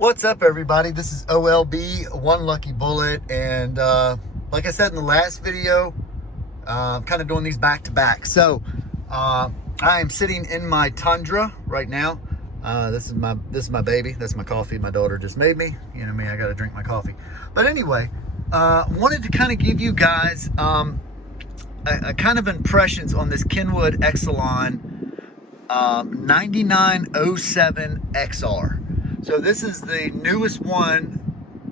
What's up, everybody? This is OLB, One Lucky Bullet, and like I said in the last video, I'm kind of doing these back to back. So I am sitting in my Tundra right now. This is my baby. That's my coffee. My daughter just made me. You know me, I got to drink my coffee. But anyway, wanted to kind of give you guys a kind of impressions on this KENWOOD Exelon 9907xr. So this is the newest one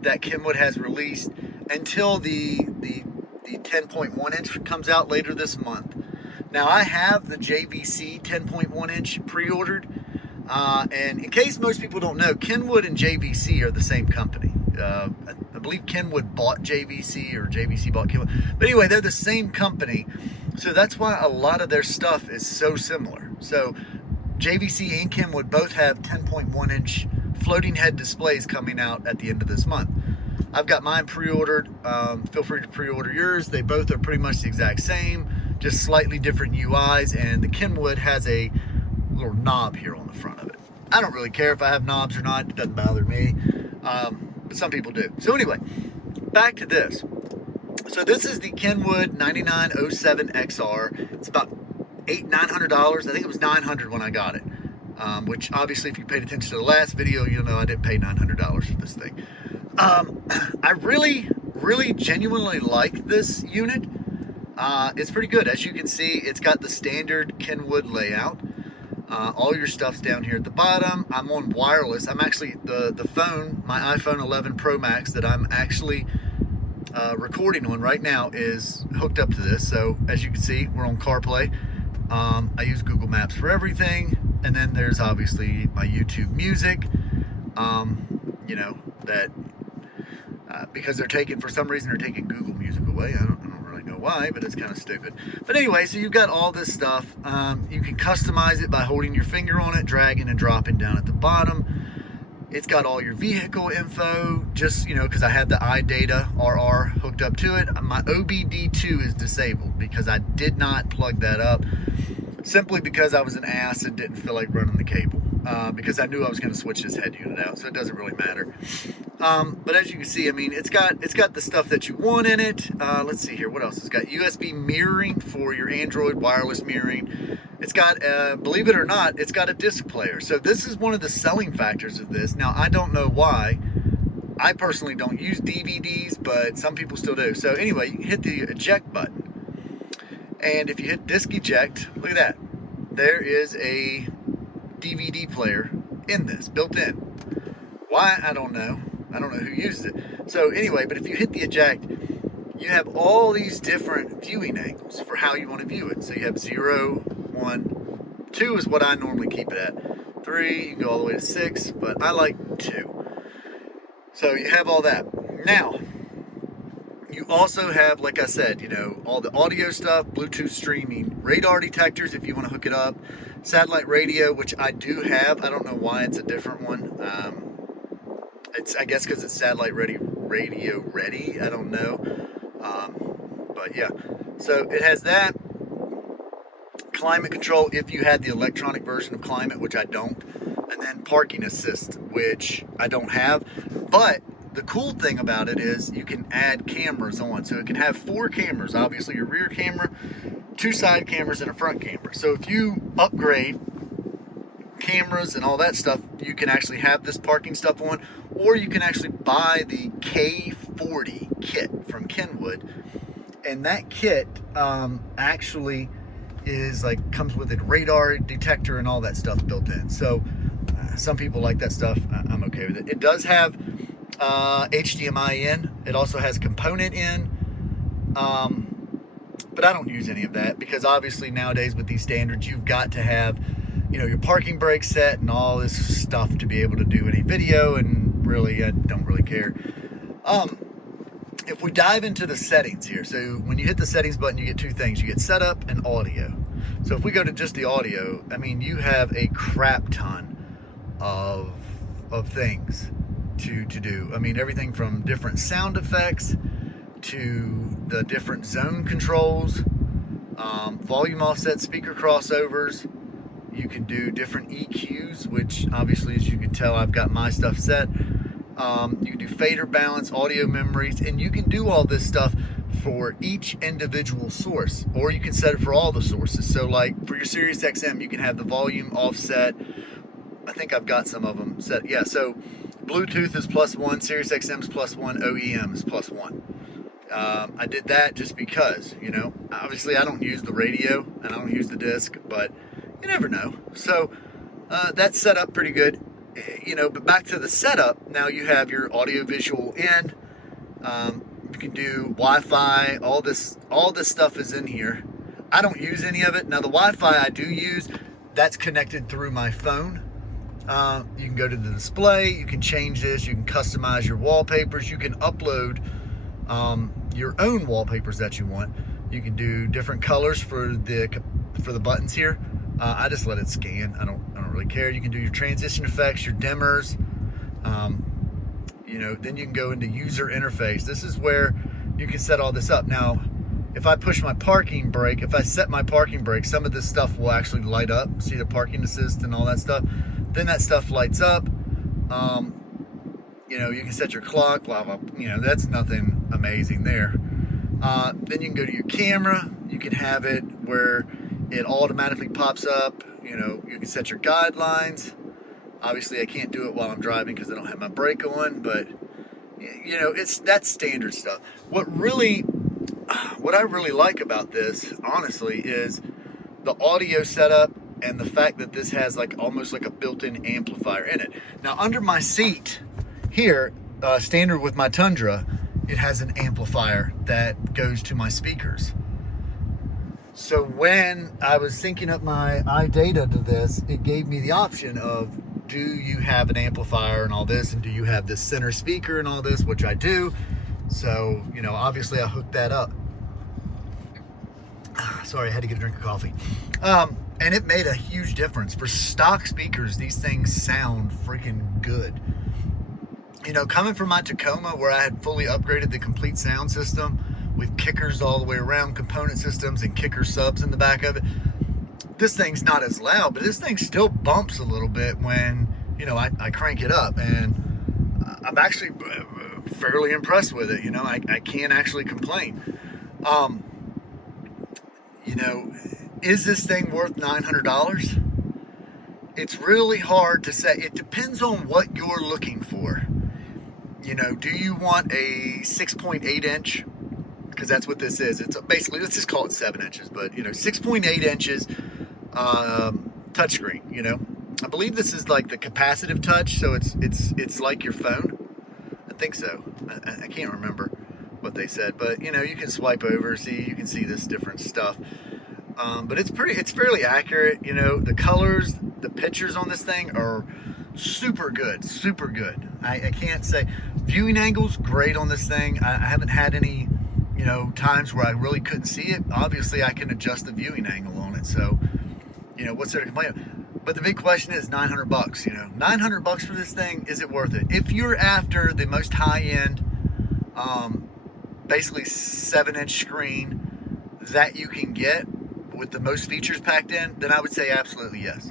that KENWOOD has released until the 10.1 inch comes out later this month. Now I have the JVC 10.1 inch pre-ordered, and in case most people don't know, KENWOOD and JVC are the same company. I believe KENWOOD bought JVC, or JVC bought KENWOOD. But anyway, they're the same company, so that's why a lot of their stuff is so similar. So JVC and KENWOOD both have 10.1 inch floating head displays coming out at the end of this month. I've got mine pre-ordered. Feel free to pre-order yours. They both are pretty much the exact same, just slightly different UIs, and the KENWOOD has a little knob here on the front of it. I don't really care if I have knobs or not. It doesn't bother me, but some people do. So anyway, back to this. So this is the KENWOOD 9907xr. It's about $900. I think it was $900 when I got it. Which obviously, if you paid attention to the last video, you'll know I didn't pay $900 for this thing. I really genuinely like this unit. It's pretty good. As you can see, it's got the standard KENWOOD layout. All your stuff's down here at the bottom. I'm on wireless. I'm actually, the phone, my iPhone 11 Pro Max that I'm actually recording on right now is hooked up to this. So as you can see, we're on CarPlay. I use Google Maps for everything. And then there's obviously my YouTube music, you know, that because they're taking, for some reason, they're taking Google Music away. I don't really know why, but it's kind of stupid. But anyway, so you've got all this stuff. You can customize it by holding your finger on it, dragging and dropping down at the bottom. It's got all your vehicle info, just, you know, because I have the iData RR hooked up to it. My OBD2 is disabled because I did not plug that up. Simply because I was an ass and didn't feel like running the cable, because I knew I was going to switch this head unit out, so it doesn't really matter. But as you can see, I mean, it's got the stuff that you want in it. Let's see here, what else? It's got USB mirroring for your Android wireless mirroring. It's got, believe it or not, it's got a disc player. So this is one of the selling factors of this. Now, I don't know why. I personally don't use DVDs, but some people still do. So anyway, you can hit the eject button. And if you hit disc eject, look at that. There is a DVD player in this, built in. Why? I don't know. I don't know who uses it. So anyway, but if you hit the eject, you have all these different viewing angles for how you want to view it. So you have 0, 1, 2 is what I normally keep it at. 3, you can go all the way to 6, but I like 2. So you have all that. Now, you also have, like I said, you know, all the audio stuff, Bluetooth streaming, radar detectors if you want to hook it up, satellite radio, which I do have. I don't know why it's a different one. It's, I guess, because it's satellite radio ready. I don't know. But yeah, so it has that. Climate control if you had the electronic version of climate, which I don't. And then parking assist, which I don't have. But the cool thing about it is you can add cameras on. So it can have 4 cameras, obviously your rear camera, 2 side cameras, and a front camera. So if you upgrade cameras and all that stuff, you can actually have this parking stuff on, or you can actually buy the K40 kit from KENWOOD. And that kit actually is like, comes with a radar detector and all that stuff built in. So some people like that stuff. I'm okay with it. It does have HDMI in. It also has component in, but I don't use any of that because obviously nowadays with these standards you've got to have, you know, your parking brake set and all this stuff to be able to do any video, and really I don't really care. If we dive into the settings here, so when you hit the settings button you get 2 things. You get setup and audio. So if we go to just the audio, I mean, you have a crap ton of things to do. I mean, everything from different sound effects to the different zone controls, volume offset, speaker crossovers. You can do different EQs, which obviously, as you can tell, I've got my stuff set. You can do fader balance, audio memories, and you can do all this stuff for each individual source, or you can set it for all the sources. So like for your Sirius XM, you can have the volume offset. I think I've got some of them set. Yeah, so Bluetooth is +1, Sirius XM is +1, OEM is +1. I did that just because, you know, obviously I don't use the radio and I don't use the disc, but you never know. So that's set up pretty good, you know. But back to the setup, now you have your audio visual in. You can do Wi-Fi, all this stuff is in here. I don't use any of it. Now the Wi-Fi I do use, that's connected through my phone. You can go to the display, you can change this, you can customize your wallpapers, you can upload your own wallpapers that you want. You can do different colors for the buttons here. I just let it scan. I don't really care. You can do your transition effects, your dimmers. You know, then you can go into user interface. This is where you can set all this up. Now, if I push my parking brake, if I set my parking brake, some of this stuff will actually light up. See the parking assist and all that stuff. Then that stuff lights up. You know, you can set your clock, blah, blah, you know, that's nothing amazing there. Then you can go to your camera. You can have it where it automatically pops up. You know, you can set your guidelines. Obviously, I can't do it while I'm driving because I don't have my brake on, but you know, that's standard stuff. What I really like about this, honestly, is the audio setup and the fact that this has like almost like a built-in amplifier in it. Now, under my seat here, standard with my Tundra, it has an amplifier that goes to my speakers. So when I was syncing up my iData to this, it gave me the option of, do you have an amplifier and all this, and do you have this center speaker and all this, which I do. So, you know, obviously I hooked that up. Sorry, I had to get a drink of coffee. And it made a huge difference. For stock speakers, these things sound freaking good. You know, coming from my Tacoma, where I had fully upgraded the complete sound system with kickers all the way around, component systems and kicker subs in the back of it, this thing's not as loud, but this thing still bumps a little bit when, you know, I crank it up, and I'm actually fairly impressed with it. You know, I can't actually complain. You know, is this thing worth $900? It's really hard to say. It depends on what you're looking for. You know, do you want a 6.8 inch? Because that's what this is. It's basically, let's just call it 7 inches, but you know, 6.8 inches touchscreen. You know, I believe this is like the capacitive touch, so it's like your phone. I think so. I can't remember what they said, but you know, you can swipe over, you can see this different stuff. But it's fairly accurate. You know, the colors, the pictures on this thing are super good, super good. I can't say. Viewing angles, great on this thing. I haven't had any, you know, times where I really couldn't see it. Obviously, I can adjust the viewing angle on it, so, you know, what's there to complain? But the big question is $900, you know. $900 for this thing, is it worth it? If you're after the most high-end, basically 7-inch screen that you can get with the most features packed in, then I would say absolutely yes.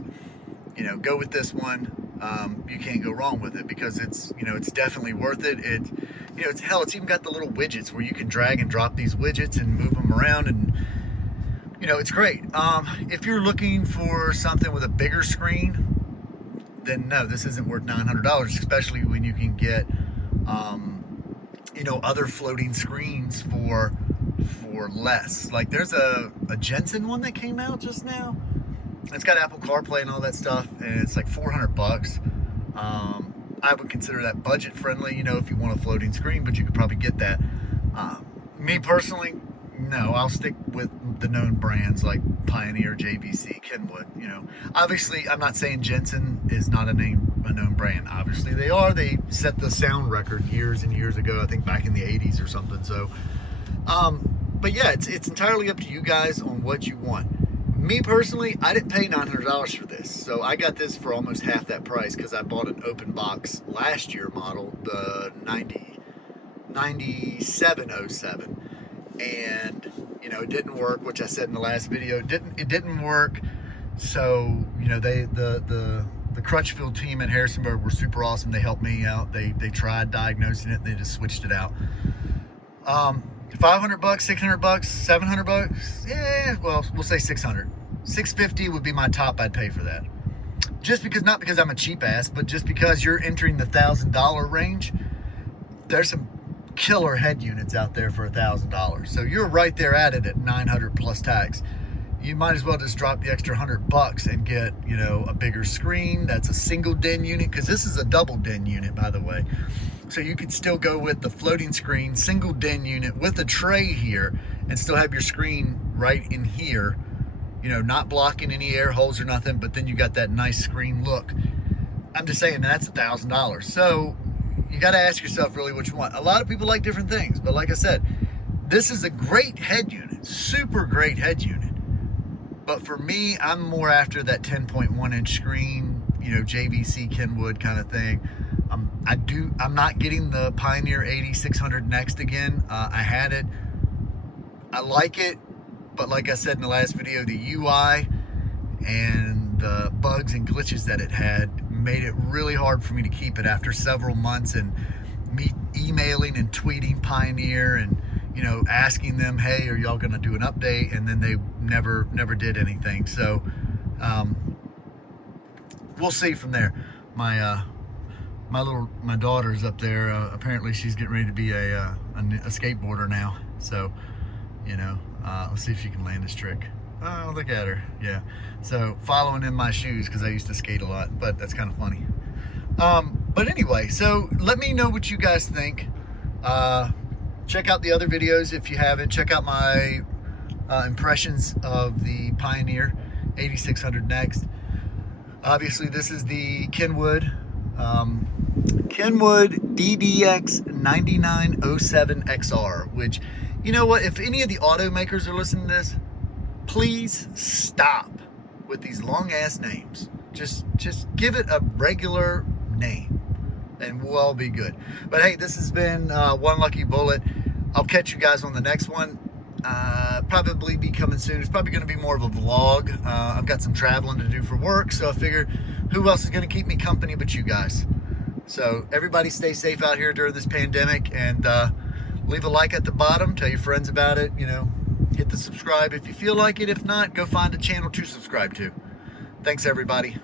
You know, go with this one. You can't go wrong with it because it's, you know, it's definitely worth it. You know, it's even got the little widgets where you can drag and drop these widgets and move them around, and you know, it's great. If you're looking for something with a bigger screen, then no, this isn't worth $900, especially when you can get, you know, other floating screens for less. Like there's a Jensen one that came out just now. It's got Apple CarPlay and all that stuff, and it's like $400. I would consider that budget friendly, you know, if you want a floating screen, but you could probably get that. Me personally, no, I'll stick with the known brands like Pioneer, JVC, Kenwood. You know, obviously, I'm not saying Jensen is not a known brand. Obviously, they are. They set the sound record years and years ago. I think back in the '80s or something. So, but yeah, it's entirely up to you guys on what you want. Me personally, I didn't pay $900 for this, so I got this for almost half that price because I bought an open box last year model, the 9707, and you know, it didn't work, which I said in the last video. It didn't work. So you know, the the Crutchfield team at Harrisonburg were super awesome. They helped me out. They tried diagnosing it. They just switched it out. $500, $600, $700. Yeah, well, we'll say 600. $650 would be my top I'd pay for that. Just because, not because I'm a cheap ass, but just because you're entering the $1,000 range. There's some killer head units out there for $1,000. So you're right there at it at 900 plus tax. You might as well just drop the extra $100 and get, you know, a bigger screen. That's a single den unit, because this is a double den unit, by the way. So you could still go with the floating screen, single den unit with a tray here, and still have your screen right in here, you know, not blocking any air holes or nothing, but then you got that nice screen look. I'm just saying that's $1,000. So you got to ask yourself really what you want. A lot of people like different things, but like I said, this is a great head unit, super great head unit. But for me, I'm more after that 10.1 inch screen, you know, JVC Kenwood kind of thing. I'm not getting the Pioneer 8600 Next again. I had it. I like it, but like I said in the last video, the UI and the bugs and glitches that it had made it really hard for me to keep it after several months, and me emailing and tweeting Pioneer and, you know, asking them, hey, are y'all gonna do an update? And then they never did anything. So we'll see from there. My daughter's up there. Apparently she's getting ready to be a skateboarder now. So, you know, let's see if she can land this trick. Oh, look at her. Yeah. So following in my shoes, because I used to skate a lot, but that's kind of funny. But anyway, so let me know what you guys think. Check out the other videos if you haven't. Check out my impressions of the Pioneer 8600 Next. Obviously, this is the Kenwood. Kenwood ddx9907xr, which, you know what, if any of the automakers are listening to this, please stop with these long ass names. Just give it a regular name and we'll all be good. But hey, this has been One Lucky Bullet. I'll catch you guys on the next one. Probably be coming soon. It's probably going to be more of a vlog. I've got some traveling to do for work, so I figured who else is going to keep me company but you guys. So everybody stay safe out here during this pandemic, and leave a like at the bottom. Tell your friends about it. You know, hit the subscribe if you feel like it. If not, go find a channel to subscribe to. Thanks, everybody.